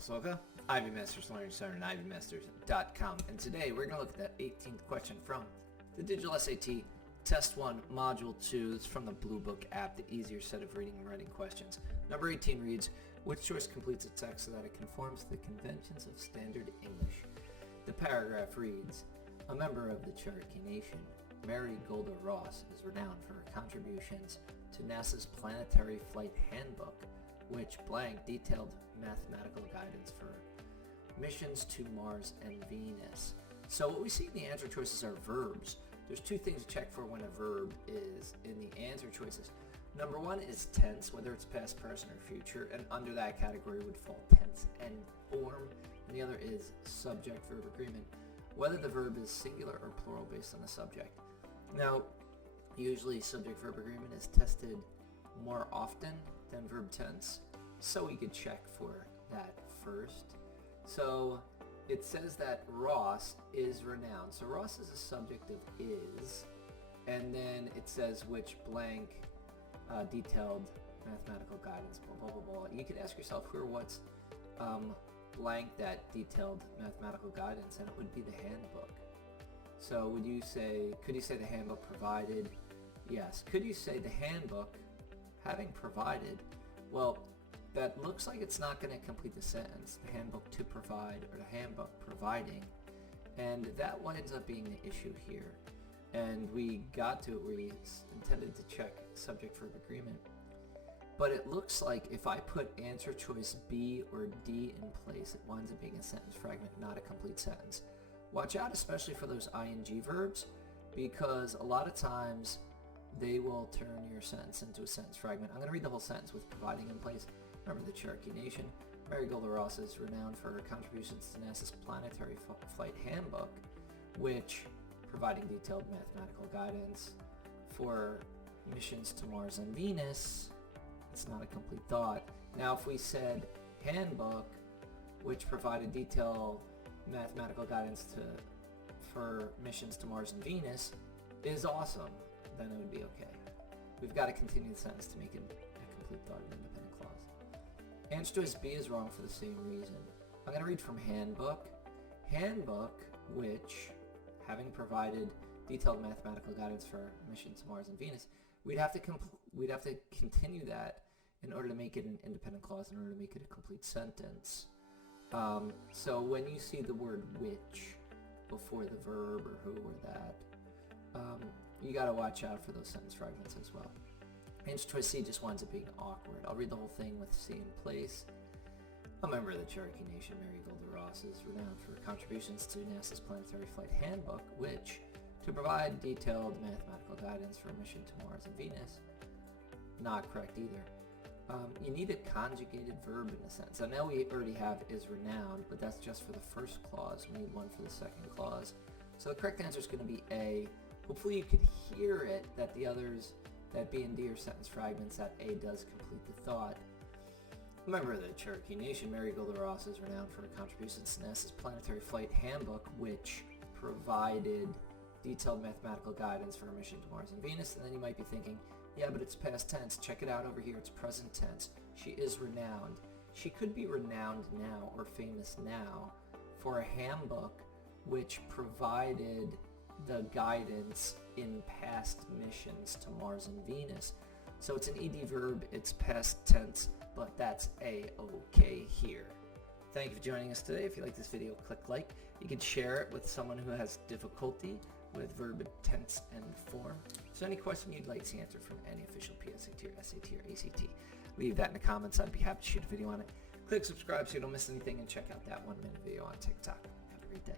Soka, Ivy Masters Learning Center and ivymasters.com. And today we're going to look at that 18th question from the Digital SAT Test 1 Module 2. It's from the Bluebook app, the easier set of reading and writing questions. Number 18 reads, which choice completes a text so that it conforms to the conventions of standard English? The paragraph reads, a member of the Cherokee Nation, Mary Golda Ross is renowned for her contributions to NASA's Planetary Flight Handbook, which blank detailed mathematical guidance for missions to Mars and Venus. So what we see in the answer choices are verbs. There's two things to check for when a verb is in the answer choices. Number one is tense, whether it's past, present, or future, and under that category would fall tense and form. And the other is subject-verb agreement, whether the verb is singular or plural based on the subject. Now, usually subject-verb agreement is tested more often than verb tense, so we could check for that first. So it says that Ross is renowned. So Ross is a subject of is, and then it says which blank detailed mathematical guidance, blah, blah, blah, blah. You could ask yourself who or what's blank that detailed mathematical guidance, and it would be the handbook. So would you say, could you say the handbook provided? Yes. Could you say the handbook having provided? Well, that looks like it's not going to complete the sentence. The handbook to provide, or the handbook providing, and that winds up being the issue here. And we got to it where we intended to check subject-verb agreement. But it looks like if I put answer choice B or D in place, it winds up being a sentence fragment, not a complete sentence. Watch out especially for those ing verbs, because a lot of times they will turn your sentence into a sentence fragment. I'm going to read the whole sentence with providing in place. Remember the Cherokee Nation. Mary Golda Ross is renowned for her contributions to NASA's Planetary Flight Handbook, which providing detailed mathematical guidance for missions to Mars and Venus. It's not a complete thought. Now if we said handbook, which provided detailed mathematical guidance for missions to Mars and Venus, is awesome, then it would be okay. We've got to continue the sentence to make it a complete thought and independent clause. Answer choice B is wrong for the same reason. I'm going to read from handbook. Handbook, which having provided detailed mathematical guidance for missions to Mars and Venus, we'd have to continue that in order to make it an independent clause, in order to make it a complete sentence. So when you see the word which before the verb or who or that, you got to watch out for those sentence fragments as well. Answer choice C just winds up being awkward. I'll read the whole thing with C in place. A member of the Cherokee Nation, Mary Golda Ross is renowned for contributions to NASA's Planetary Flight Handbook, which to provide detailed mathematical guidance for a mission to Mars and Venus. Not correct either. You need a conjugated verb in a sentence. I know we already have is renowned, but that's just for the first clause. We need one for the second clause. So the correct answer is going to be A. Hopefully you could hear it, that the others, that B and D are sentence fragments, that A does complete the thought. A member of the Cherokee Nation, Mary Golda Ross is renowned for her contributions to NASA's Planetary Flight Handbook, which provided detailed mathematical guidance for a mission to Mars and Venus. And then you might be thinking, yeah, but it's past tense. Check it out over here. It's present tense. She is renowned. She could be renowned now or famous now for a handbook which provided the guidance in past missions to Mars and Venus. So it's an ed verb. It's past tense, but that's A-okay here. Thank you for joining us today. If you like this video, click like. You can share it with someone who has difficulty with verb tense and form. So any question you'd like to answer from any official PSAT or SAT or ACT, leave that in the comments. I'd be happy to shoot a video on it. Click subscribe so you don't miss anything, and check out that 1-minute video on TikTok. Have a great day.